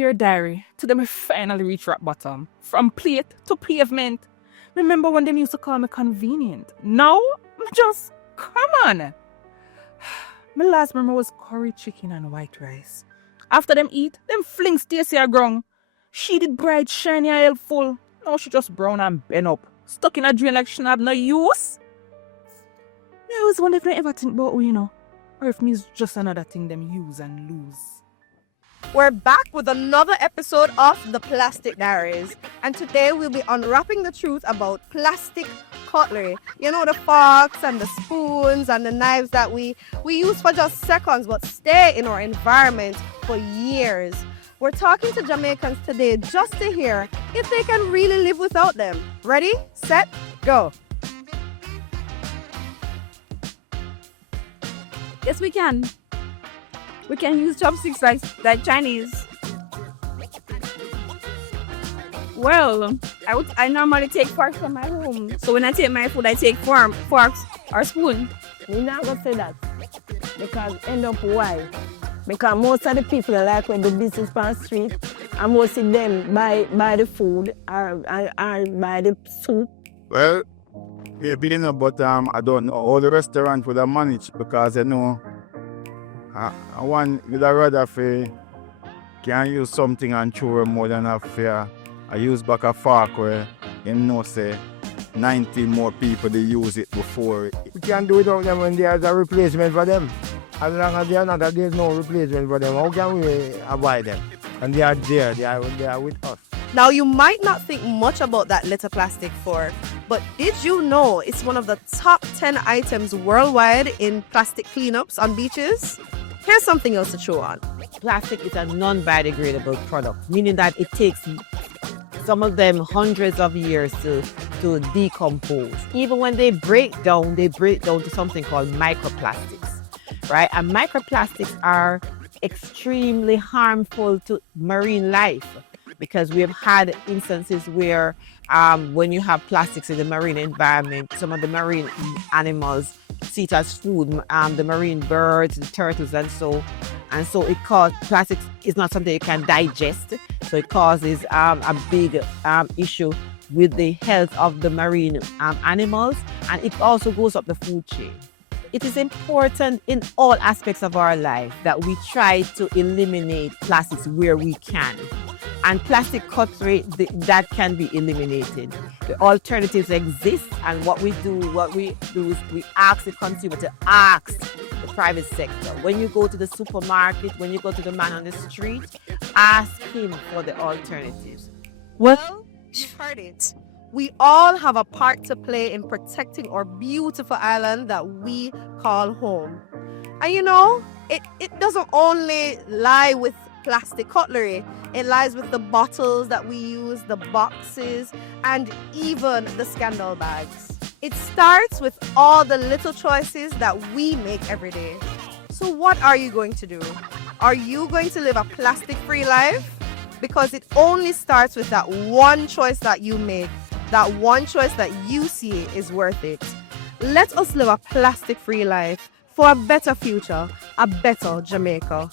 Dear diary, today me finally reach rock bottom. From plate to pavement. Remember when them used to call me convenient? Now, me just, come on. My last memory was curry chicken and white rice. After them eat, them fling Stacy a grung. She did bright, shiny, and helpful. Now she just brown and bent up. Stuck in a drain like she have no use. I always wonder if they ever think about we, or if me's just another thing them use and lose. We're back with another episode of the Plastic Diaries, and today we'll be unwrapping the truth about plastic cutlery. You know, the forks and the spoons and the knives that we use for just seconds but stay in our environment for years. We're talking to Jamaicans today just to hear if they can really live without them. Ready, set, go. Yes, we can. We can use chopsticks like Chinese. Well, I normally take forks from my room. So when I take my food, I take forks or spoon. We're not going to say that. Because end up why? Because most of the people like when do business on the street, and most of them buy the food or buy the soup. Well, maybe, but I don't know how the restaurant would have managed because I want with a rather can use something and chew more than a fair. I use back a fork where say 90 more people they use it before. We can't do it without them when there's a replacement for them. As long as they are not, there's no replacement for them. How can we avoid them? And they are there, they are with us. Now, you might not think much about that little plastic fork, but did you know it's one of the top 10 items worldwide in plastic cleanups on beaches? Here's something else to chew on. Plastic is a non-biodegradable product, meaning that it takes some of them hundreds of years to decompose. Even when they break down to something called microplastics, right? And microplastics are extremely harmful to marine life because we have had instances where when you have plastics in the marine environment, some of the marine animals see it as food, the marine birds, the turtles, and so it causes plastics is not something you can digest, so it causes a big issue with the health of the marine animals, and it also goes up the food chain. It is important in all aspects of our life that we try to eliminate plastics where we can. And plastic cutlery, that can be eliminated. The alternatives exist, and what we do is we ask the consumer to ask the private sector. When you go to the supermarket, when you go to the man on the street, ask him for the alternatives. Well, you've heard it. We all have a part to play in protecting our beautiful island that we call home. And it doesn't only lie with plastic cutlery. It lies with the bottles that we use, the boxes, and even the scandal bags. It starts with all the little choices that we make every day. So what are you going to do? Are you going to live a plastic-free life? Because it only starts with that one choice that you make, that one choice that you see is worth it. Let us live a plastic-free life for a better future, a better Jamaica.